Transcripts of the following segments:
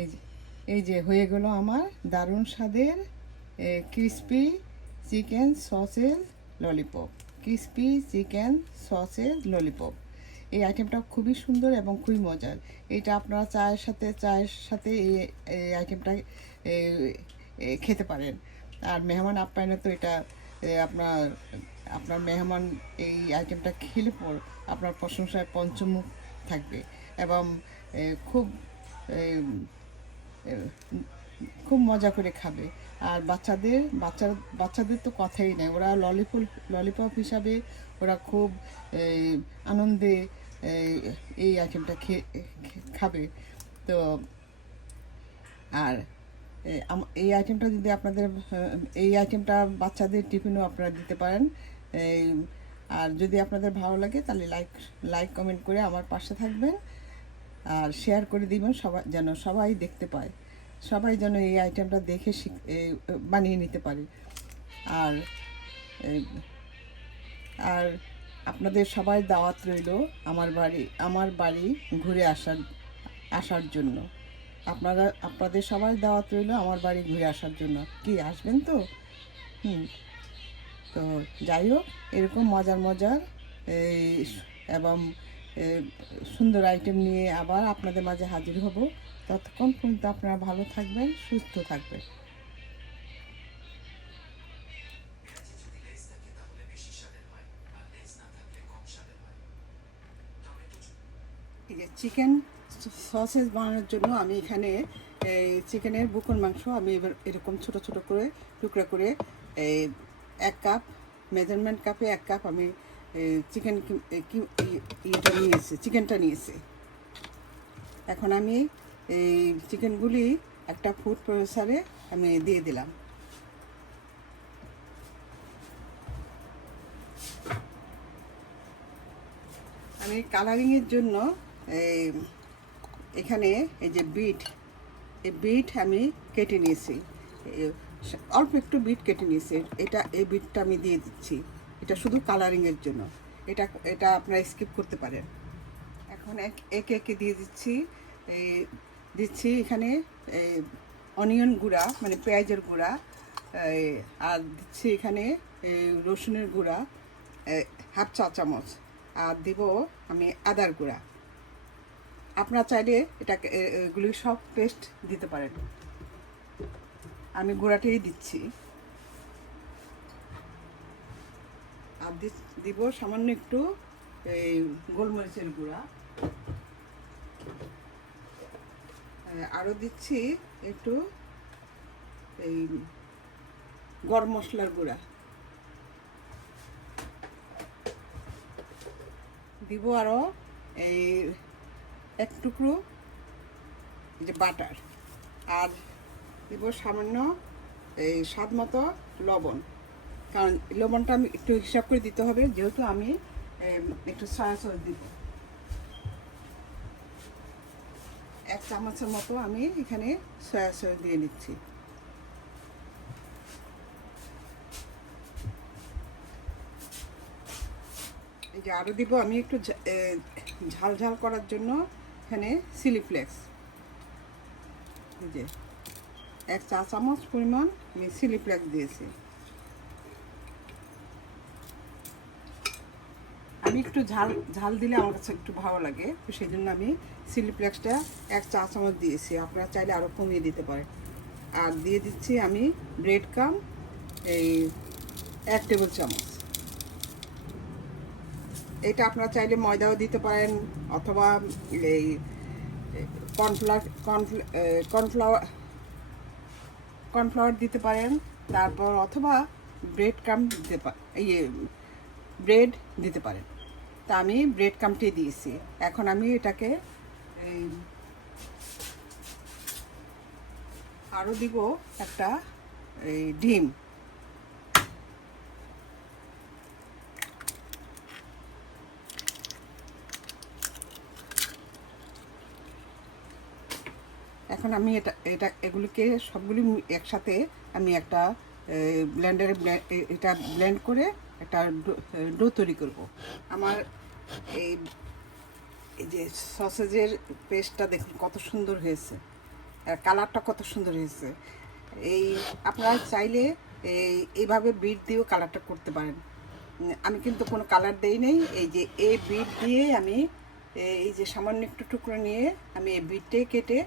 এই যে এই যে হয়ে গেল আমার দারুণ স্বাদের crispy chicken sausage lollipop. Crispy chicken sausage lollipop, এই আইটেমটা খুবই সুন্দর এবং খুবই মজার। এটা আপনারা চায়ের সাথে এই আইটেমটা খেতে পারেন। আর মেহমান আপ্যায়নে তো এটা আপনার আপনার মেহমান এই আইটেমটা খেলে পর আপনার প্রশংসায় পঞ্চমুখ থাকবে এবং খুব খুব মজা করে খাবে। আর বাচ্চাদের তো কথাই নেই, ওরা ললিপপ হিসাবে ওরা খুব আনন্দে এই আইটেমটা খাবে। তো আর এই আইটেমটা যদি আপনাদের এই আইটেমটা বাচ্চাদের টিফিনও আপনারা দিতে পারেন। আর যদি আপনাদের ভালো লাগে তাহলে লাইক কমেন্ট করে আমার পাশে থাকবেন আর শেয়ার করে দিবেন, সবাই দেখতে পায়, সবাই যেন এই আইটেমটা দেখে বানিয়ে নিতে পারে। আর আর আপনাদের সবাই দাওয়াত রইল আমার বাড়ি ঘুরে আসার জন্য। আপনাদের সবাই দাওয়াত রইল আমার বাড়ি ঘুরে আসার জন্য। কি আসবেন তো? তো যাই হোক, এরকম মজার এবং সুন্দর আইটেম নিয়ে আবার আপনাদের মাঝে হাজির হব। ততক্ষণ পর্যন্ত আপনারা ভালো থাকবেন, সুস্থ থাকবেন। এই যে চিকেন সসেজ বানানোর জন্য আমি এখানে এই চিকেনের বুকের মাংস আমি এবার এরকম ছোট ছোট করে টুকরা করে এই 1 কাপ মেজারমেন্ট কাপে 1 কাপ আমি চিকেনটা নিয়েছি। এখন আমি এই চিকেনগুলি একটা ফুড প্রসেসরে আমি দিয়ে দিলাম। আমি কালারিংয়ের জন্য এখানে এই যে এই বিট আমি কেটে নিয়েছি, অল্প একটু বিট কেটে নিয়েছি। এই বিটটা আমি দিয়ে দিচ্ছি, এটা শুধু কালারিংয়ের জন্য। এটা আপনারা স্কিপ করতে পারেন। এখন একে দিয়ে দিচ্ছি এখানে অনিয়ন গুঁড়া, মানে পেঁয়াজের গুঁড়া, আর দিচ্ছি এখানে রসুনের গুঁড়া 1/2 চা চামচ, আর দিব আমি আদার গুঁড়া। আপনারা চাইলে এগুলি সব পেস্ট দিতে পারেন, আমি গুঁড়াটাই দিচ্ছি। আর দিব সামান্য একটু এই গোলমরিচের গুঁড়া, আরও দিচ্ছি একটু এই গরম মশলার গুঁড়া, দিব আরও এই 1 টুকরো যে বাটার, আর দিব সামান্য এই স্বাদ মতো লবণ। কারণ লবণটা আমি একটু হিসাব করে দিতে হবে, যেহেতু আমি একটু সয়া সস দিব। 1 চামচের মতো আমি এখানে সয়া সস দিয়ে নিচ্ছি। এই যে আরও দিব আমি একটু ঝাল করার জন্য এখানে চিলি ফ্লেক্স, এই যে 1 চা চামচ পরিমাণ আমি চিলি ফ্লেক্স দিয়েছি। আমি একটু ঝাল দিলে আমার কাছে একটু ভালো লাগে, তো সেই জন্য আমি চিলি ফ্লেক্সটা 1 চা চামচ দিয়েছি। আপনারা চাইলে আরও কমিয়ে দিতে পারেন। আর দিয়ে দিচ্ছি আমি ব্রেড ক্রাম্ব এই 1 টেবিল চামচ। এটা আপনারা চাইলে ময়দাও দিতে পারেন, অথবা এই কর্নফ্লাওয়ার দিতে পারেন, তারপর অথবা ব্রেড ক্রাম্ব ব্রেড দিতে পারেন। তা আমি ব্রেড ক্রাম্বটি দিয়েছি। এখন আমি এটাকে আরও দিব একটা ডিম। এখন আমি এগুলিকে সবগুলি একসাথে আমি একটা ব্লেন্ডারে ব্লেন্ড করে একটা ডো তৈরি করব। আমার এই যে সসেজের পেস্টটা দেখুন কত সুন্দর হয়েছে। আর কালারটা কত সুন্দর হয়েছে। এই আপনারা চাইলে এইভাবে বিট দিয়েও কালারটা করতে পারেন। আমি কিন্তু কোনো কালার দেই নাই। এই যে এই বিট দিয়ে আমি এই যে সামান্য একটু টুকরো নিয়ে আমি এই বিটে কেটে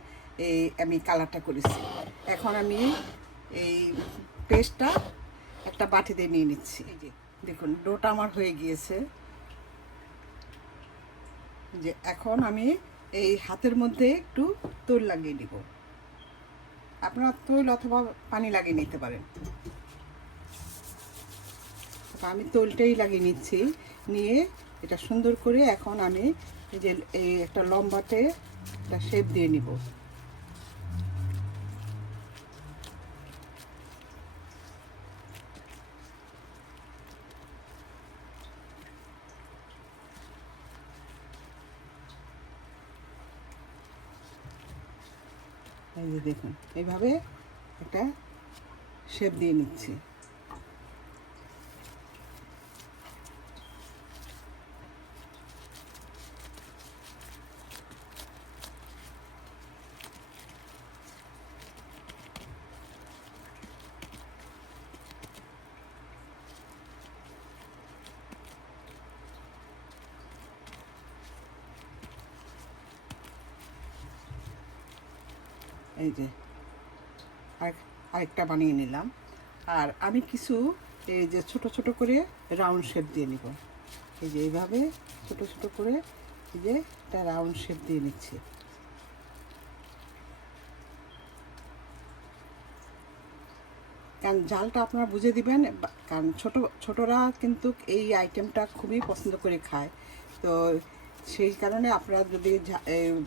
আমি কালারটা করেছি। এখন আমি এই পেস্টটা একটা বাটিতে নিয়ে নিচ্ছি। এই যে দেখুন ডোটা আমার হয়ে গিয়েছে। যে এখন আমি এই হাতের মধ্যে একটু তেল লাগিয়ে দিব। আপনারা তেল অথবা পানি লাগিয়ে নিতে পারেন। আমি তেলটাই লাগিয়ে নিচ্ছি, নিয়ে এটা সুন্দর করে এখন আমি এই যে এই একটা লম্বাটে একটা শেপ দিয়ে নিব। এই যে দেখুন এইভাবে একটা শেপ দিয়ে নিচ্ছি। এই যে আরেকটা বানিয়ে নিলাম। আর আমি কিছু এই যে ছোট ছোট করে রাউন্ড শেপ দিয়ে নিব। এই যে এইভাবে ছোট ছোট করে এই যে একটা রাউন্ড শেপ দিয়ে নিচ্ছি। কারণ ঝালটা আপনারা বুঝে দিবেন, কারণ ছোটরা কিন্তু এই আইটেমটা খুবই পছন্দ করে খায়। তো সেই কারণে আপনারা যদি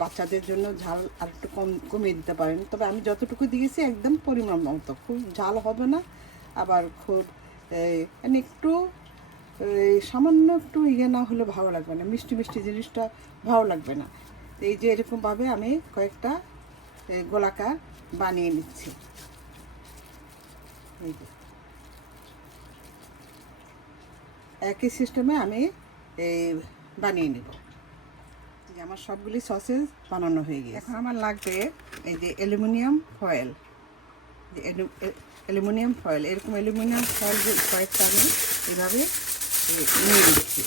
বাচ্চাদের জন্য ঝাল আর একটু কমিয়ে দিতে পারেন। তবে আমি যতটুকু দিয়েছি একদম পরিমাণ মতো, খুব ঝাল হবে না, আবার খুব মানে একটু সামান্য একটু না হলে ভালো লাগবে না, মিষ্টি মিষ্টি জিনিসটা ভালো লাগবে না। এই যে এরকমভাবে আমি কয়েকটা গোলাকার বানিয়ে নিচ্ছি। এই যে একই সিস্টেমে আমি এই বানিয়ে নেব। যে আমার সবগুলি সসেস বানানো হয়ে গেছে। এখন আমার লাগবে এই যে অ্যালুমিনিয়াম ফয়েল। যে অ্যালুমিনিয়াম ফয়েল, এরকম অ্যালুমিনিয়াম ফয়েল কয়েকটা আমি এইভাবে নিয়ে নিচ্ছি।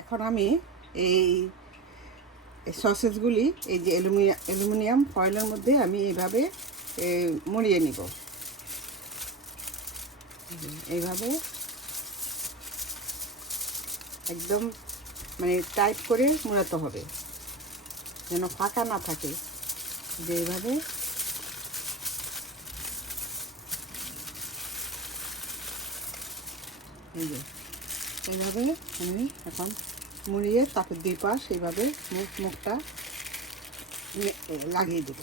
এখন আমি এই সসেসগুলি এই যে অ্যালুমিনিয়াম ফয়েলের মধ্যে আমি এইভাবে মুড়িয়ে নিব। এইভাবে একদম মানে টাইট করে মুড়াতে হবে, যেন ফাঁকা না থাকে। যে এইভাবে এই যে এইভাবে আমি এখন মুড়িয়ে তারপর দুই পাশ এইভাবে মুখটা লাগিয়ে দেব।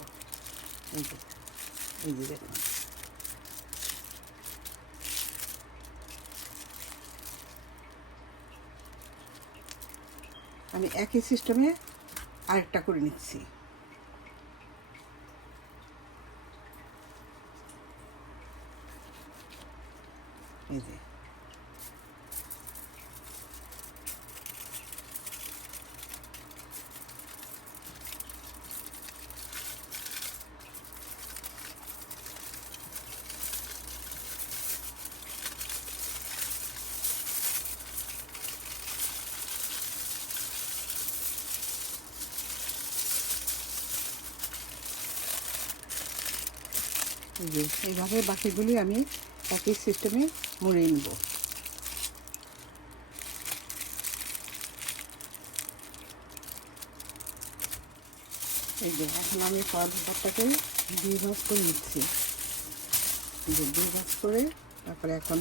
এই যে দেখুন আমি একই সিস্টেমে আরেকটা করে নিচ্ছি। এই যে এইভাবে বাকিগুলি আমি একই সিস্টেমে মুড়িয়ে নেব। এই যে এখন আমি ফয়েল পেপারটাকে দুই ভাঁজ করে নিচ্ছি। যে দুই ভাঁজ করে তারপরে এখন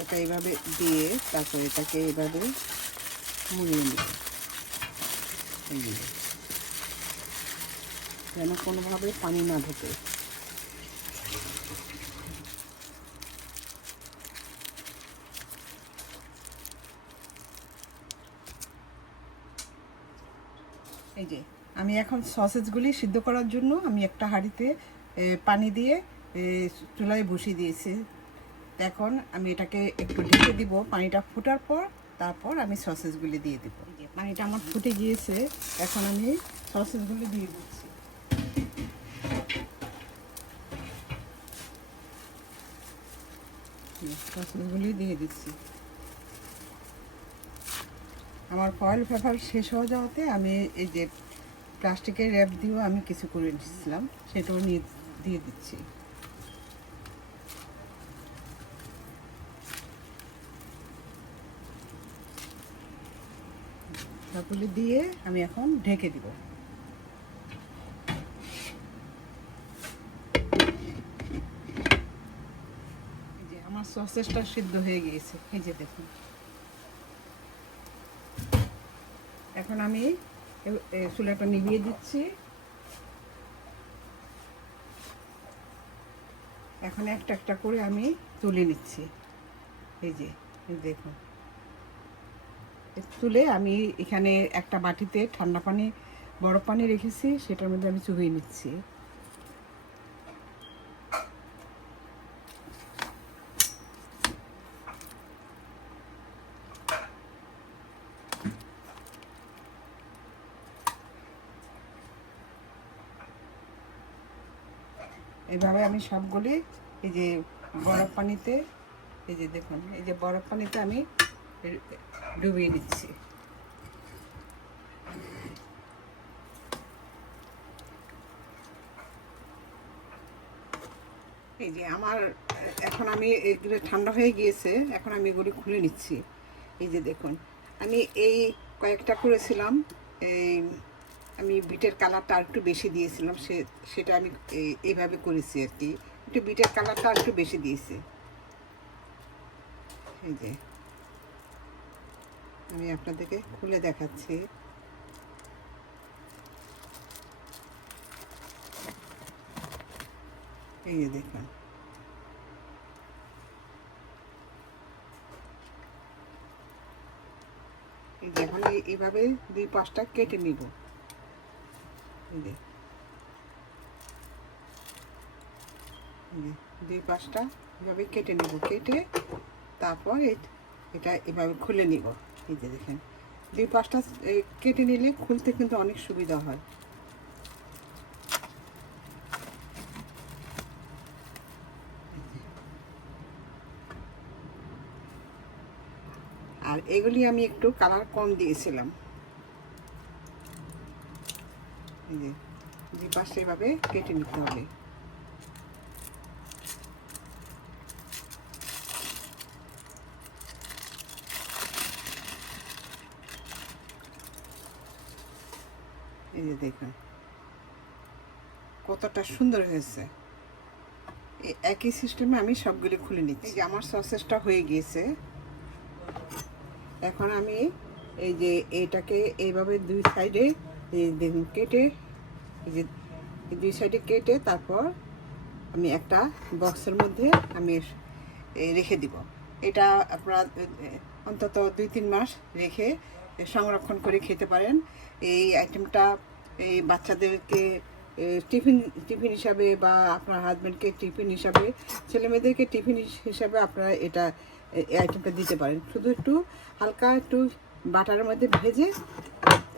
এটা এইভাবে দিয়ে তারপরে এটাকে এইভাবে মুড়িয়ে নিব। যেন কোনোভাবে পানি না ঢোকে। এই যে আমি এখন সসেজগুলি সিদ্ধ করার জন্য আমি একটা হাঁড়িতে পানি দিয়ে চুলায় বসিয়ে দিয়েছি। এখন আমি এটাকে একটু ঢেকে দিব, পানিটা ফোটার পর তারপর আমি সসেজগুলি দিয়ে দিব। পানিটা আমার ফুটে গিয়েছে, এখন আমি সসেজগুলি দিয়ে দিচ্ছি। সসেজগুলি দিয়ে দিচ্ছি। আমার ফয়েল পেপার শেষ হয়ে যাওয়াতে আমি এই যে প্লাস্টিকের র্যাপ দিয়েও আমি কিছু করে নিচ্ছিলাম, সেটাও দিয়ে দিচ্ছি। সবগুলি দিয়ে আমি এখন ঢেকে দিব। এই যে আমার সসেসটা সিদ্ধ হয়ে গিয়েছে, এই যে দেখুন। এখন আমি চুলাটা নিভিয়ে দিচ্ছি। এখন একটা একটা করে আমি তুলে নিচ্ছি। এই যে দেখুন, তুলে আমি এখানে একটা বাটিতে ঠান্ডা পানি, বরফ পানি রেখেছি, সেটার মধ্যে আমি চুবিয়ে নিচ্ছি। এইভাবে আমি সবগুলি এই যে বরফ পানিতে, এই যে দেখুন, এই যে বরফ পানিতে আমি ডুবিয়ে দিচ্ছি। এই যে আমার এখন আমি এগুলো ঠান্ডা হয়ে গিয়েছে, এখন আমি এগুলি খুলে নিচ্ছি। এই যে দেখুন, আমি এই কয়েকটা করেছিলাম, এই আমি বিটের কালারটা আর একটু বেশি দিয়েছিলাম, সেটা আমি এইভাবে করেছি আর কি, একটু বিটের কালারটা আর একটু বেশি দিয়েছি। এই যে আমি আপনাদেরকে খুলে দেখাচ্ছি। এই যে দেখুন, এই যে এখন এইভাবে 2-5টা কেটে নিব। এই যে 2-5টা এভাবে কেটে নিব, কেটে তারপর এটা এভাবে খুলে নিব। এই যে দেখেন, 2-5টা কেটে নিলে খুলতে কিন্তু অনেক সুবিধা হয়। আর এগুলি আমি একটু কালার কম দিয়েছিলাম। এই যে 2-5টা এভাবে কেটে নিতে হবে। এই যে দেখুন কতটা সুন্দর হয়েছে। একই সিস্টেমে আমি সবগুলি খুলে নিচ্ছি। এই যে আমার সসেসটা হয়ে গিয়েছে। এখন আমি এই যে এটাকে এইভাবে 2 সাইডে দেখুন কেটে, এই যে 2 সাইডে কেটে তারপর আমি একটা বক্সের মধ্যে আমি রেখে দিব। এটা আপনারা অন্তত 2-3 মাস রেখে সংরক্ষণ করে খেতে পারেন। এই আইটেমটা এই বাচ্চাদেরকে টিফিন হিসাবে বা আপনার হাজব্যান্ডকে টিফিন হিসাবে, ছেলেমেয়েদেরকে টিফিন হিসাবে আপনারা এই আইটেমটা দিতে পারেন। শুধু একটু হালকা একটু বাটারের মধ্যে ভেজে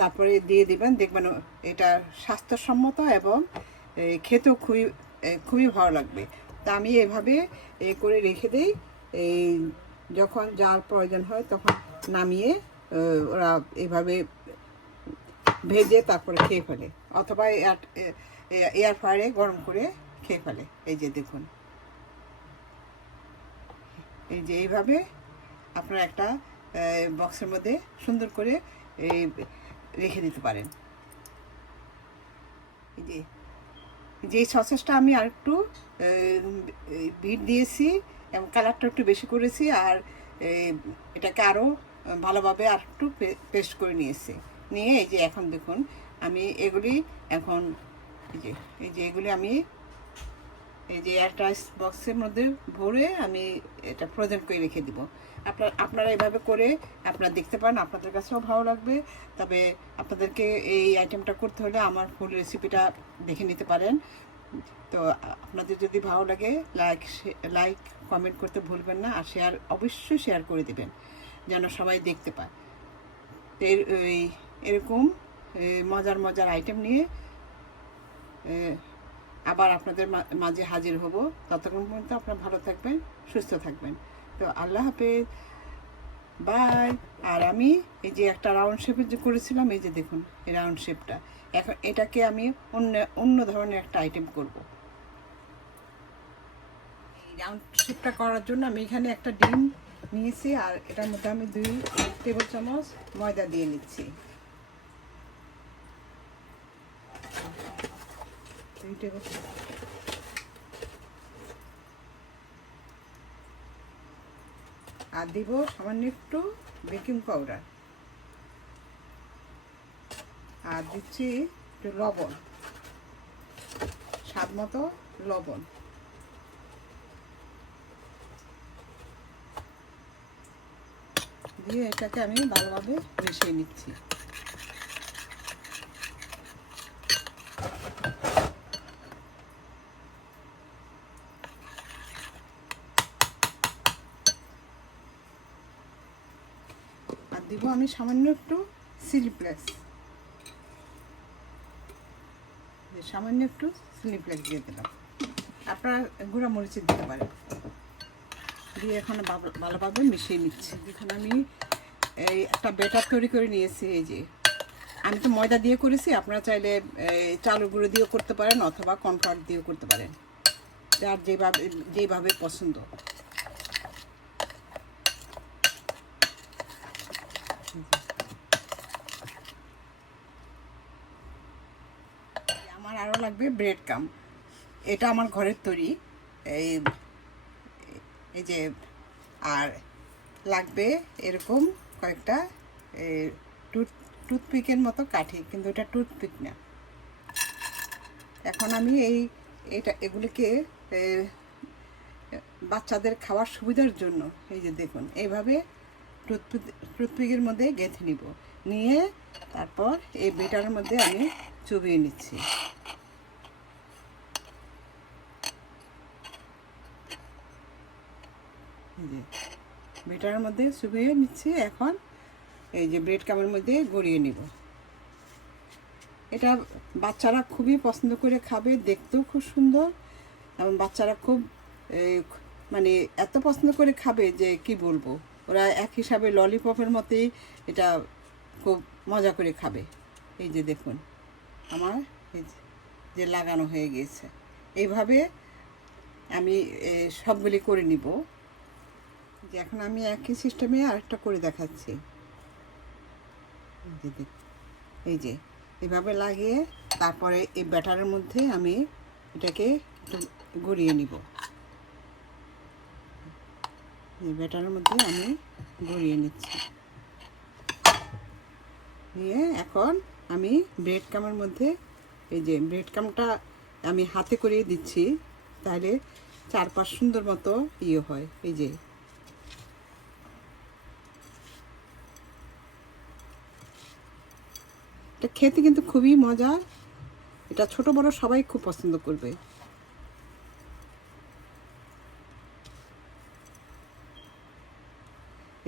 তারপরে দিয়ে দিবেন, দেখবেন এটা স্বাস্থ্যসম্মত এবং খেতেও খুবই ভালো লাগবে। তা আমি এভাবে করে রেখে দিই, এই যখন যার প্রয়োজন হয় তখন নামিয়ে ওরা এভাবে ভেজে তারপরে খেয়ে ফেলে, অথবা এয়ার ফ্রায়ারে গরম করে খেয়ে ফেলে। এই যে দেখুন, এই যে এইভাবে আপনারা একটা বক্সের মধ্যে সুন্দর করে রেখে দিতে পারেন। এই যে সসেসটা আমি আর একটু বিট দিয়েছি এবং কালারটা একটু বেশি করেছি, আর এটাকে আরও ভালোভাবে আর একটু পেস্ট করে নিয়েছি। নিয়ে এই যে এখন দেখুন আমি এগুলি এখন এই যে এগুলি আমি এই যে এয়ারটাইট বক্সের মধ্যে ভরে আমি এটা ফ্রোজেন করে রেখে দিব। আপনারা এভাবে করে আপনারা দেখতে পারেন, আপনাদের কাছেও ভালো লাগবে। তবে আপনাদেরকে এই আইটেমটা করতে হলে আমার ফুল রেসিপিটা দেখে নিতে পারেন। তো আপনাদের যদি ভালো লাগে লাইক কমেন্ট করতে ভুলবেন না, আর অবশ্যই শেয়ার করে দেবেন যেন সবাই দেখতে পায়। তো এরকম মজার মজার আইটেম নিয়ে আবার আপনাদের মাঝে হাজির হব। ততক্ষণ পর্যন্ত আপনারা ভালো থাকবেন, সুস্থ থাকবেন। তো আল্লাহ হাফেজ, বাই। আর আমি এই যে একটা রাউন্ড শেপের যে করেছিলাম, এই যে দেখুন এই রাউন্ড শেপটা, এখন এটাকে আমি অন্য ধরনের একটা আইটেম করব। এই রাউন্ড শেপটা করার জন্য আমি এখানে একটা ডিম নিয়েছি, আর এটার মধ্যে আমি 2 টেবিল চামচ ময়দা দিয়ে নিচ্ছি। 2 টেবিল আর দিব সামান্য একটু বেকিং পাউডার, আর দিচ্ছি একটু লবণ, স্বাদ মতো লবণ। দিয়ে এটাকে আমি ভালোভাবে মিশিয়ে নিচ্ছি। আর দিব আমি সামান্য একটু চিলি ফ্লেক্স, সামান্য একটু চিলি ফ্লেক্স দিয়ে দিলাম। আপনারা গুঁড়া মরিচ দিতে পারেন। দিয়ে এখন ভালোভাবে মিশিয়ে নিচ্ছি। দেখুন আমি এই একটা ব্যাটার তৈরি করে নিয়েছি। এই যে আমি তো ময়দা দিয়ে করেছি, আপনারা চাইলে চালের গুঁড়ো দিয়েও করতে পারেন অথবা কর্নফ্লাওয়ার দিয়েও করতে পারেন, যার যেভাবে পছন্দ। আমার আরও লাগবে ব্রেড ক্রাম। এটা আমার ঘরের তৈরি। এই যে আর লাগবে এরকম কয়েকটা টুথপিকের মতো কাঠি, কিন্তু এটা টুথপিক না। এখন আমি এগুলিকে বাচ্চাদের খাওয়ার সুবিধার জন্য এই যে দেখুন এইভাবে টুথপিকের মধ্যে গেঁথে নিয়ে তারপর এই বেটারের মধ্যে আমি চুবিয়ে নিচ্ছি। বেটারের মধ্যে চুবিয়ে নিচ্ছি। এখন এই যে ব্রেড ক্রামের মধ্যে গড়িয়ে নিব। এটা বাচ্চারা খুবই পছন্দ করে খাবে, দেখতেও খুব সুন্দর, এবং বাচ্চারা খুব মানে এত পছন্দ করে খাবে যে কি বলবো। ওরা এক হিসাবে ললিপপের মতোই এটা খুব মজা করে খাবে। এই যে দেখুন আমার এই যে লাগানো হয়ে গিয়েছে। এইভাবে আমি সবগুলি করে নিব। যে এখন আমি একই সিস্টেমে আরেকটা করে দেখাচ্ছি। এই যে এভাবে লাগিয়ে তারপরে এই ব্যাটারের মধ্যে আমি এটাকে একটু গড়িয়ে নিব। এই ব্যাটারের মধ্যে আমি গড়িয়ে নিচ্ছি। নিয়ে এখন আমি ব্রেড ক্রামের মধ্যে এই যে ব্রেড ক্রামটা আমি হাতে করে দিচ্ছি, তাহলে চারপাশ সুন্দর মতো হয়। এই যে এটা খেতে কিন্তু খুবই মজার, এটা ছোট বড় সবাই খুব পছন্দ করবে।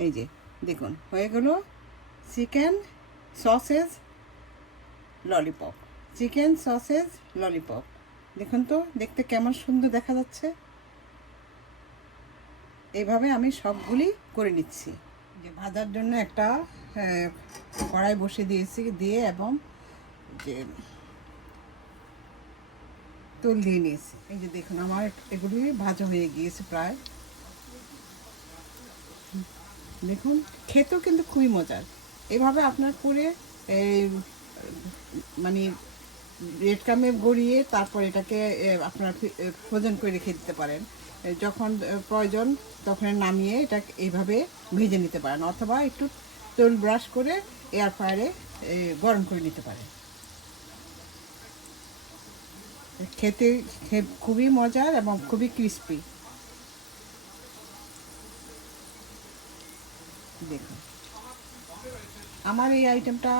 এই যে দেখুন হয়ে গেল chicken sausage lollipop. Chicken sausage lollipop দেখুন তো দেখতে কেমন সুন্দর দেখা যাচ্ছে। এইভাবে আমি সবগুলি করে নিচ্ছি। যে ভাজার জন্য একটা কড়াই বসিয়ে দিয়েছি, দিয়ে এবং যে তেল দিয়ে নিয়েছি। এই যে দেখুন আমার এগুলি ভাজা হয়ে গিয়েছে প্রায়। দেখুন খেতেও কিন্তু খুবই মজার। এভাবে আপনার করে মানে ব্রেড ক্রামে গড়িয়ে তারপর এটাকে আপনার ফ্রোজেন করে রেখে দিতে পারেন। যখন প্রয়োজন তখন নামিয়ে এটা এইভাবে ভেজে নিতে পারেন, অথবা একটু তেল ব্রাশ করে এয়ার ফ্রায়ারে গরম করে নিতে পারেন। খেতে খুবই মজার এবং খুবই ক্রিস্পি। দেখুন, আমার এই আইটেমটা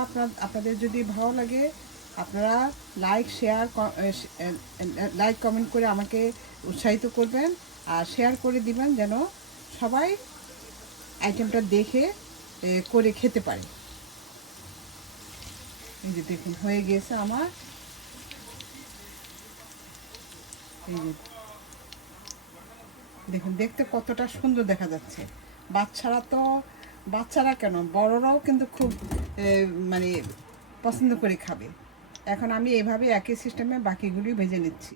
আপনাদের যদি ভালো লাগে, আপনারা লাইক কমেন্ট করে আমাকে উৎসাহিত করবেন, আর শেয়ার করে দিবেন যেন সবাই আইটেমটা দেখে করে খেতে পারে। এই যে দেখুন হয়ে গেছে আমার। এই যে দেখুন দেখতে কতটা সুন্দর দেখা যাচ্ছে। বাচ্চারা কেন, বড়রাও কিন্তু খুব মানে পছন্দ করে খাবে। এখন আমি এইভাবে একই সিস্টেমে বাকিগুলি ভেজে নিচ্ছি।